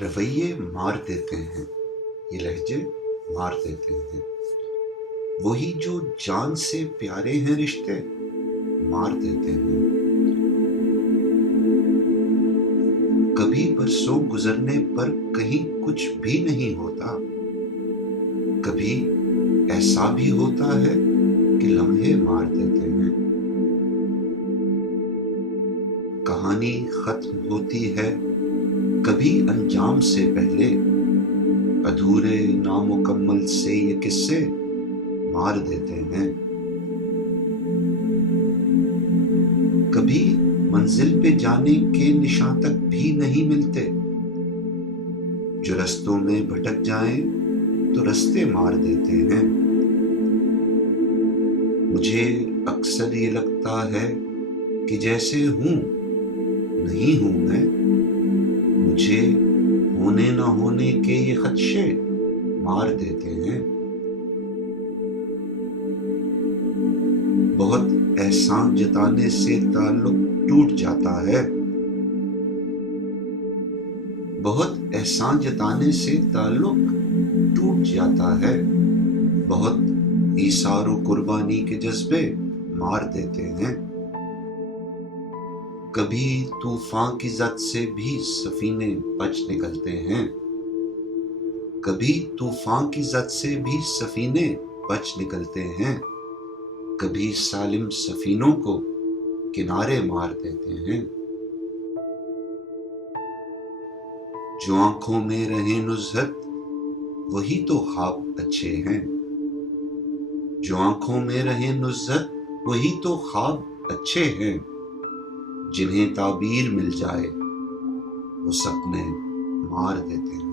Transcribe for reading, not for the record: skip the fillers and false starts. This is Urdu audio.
رویے مار دیتے ہیں، یہ لہجے مار دیتے ہیں، وہی جو جان سے پیارے ہیں رشتے مار دیتے ہیں۔ کبھی برسوں گزرنے پر کہیں کچھ بھی نہیں ہوتا، کبھی ایسا بھی ہوتا ہے کہ لمحے مار دیتے ہیں۔ کہانی ختم ہوتی ہے کبھی انجام سے پہلے، ادھورے نامکمل سے یہ قصے مار دیتے ہیں۔ کبھی منزل پہ جانے کے نشان تک بھی نہیں ملتے، جو رستوں میں بھٹک جائیں تو رستے مار دیتے ہیں۔ مجھے اکثر یہ لگتا ہے کہ جیسے ہوں نہیں ہوں میں، مجھے ہونے نہ ہونے کے یہ خدشے مار دیتے ہیں۔ بہت احسان جتانے سے تعلق ٹوٹ جاتا ہے، بہت احسان جتانے سے تعلق ٹوٹ جاتا ہے، بہت ایثار و قربانی کے جذبے مار دیتے ہیں۔ کبھی طوفان کی زد سے بھی سفینے بچ نکلتے ہیں، کبھی طوفان کی زد سے بھی سفینے بچ نکلتے ہیں، کبھی سالم سفینوں کو کنارے مار دیتے ہیں۔ جو آنکھوں میں رہے نزہت وہی تو خواب اچھے ہیں، جو آنکھوں میں رہے نزہت وہی تو خواب اچھے ہیں، جنہیں تعبیر مل جائے وہ سپنے مار دیتے ہیں۔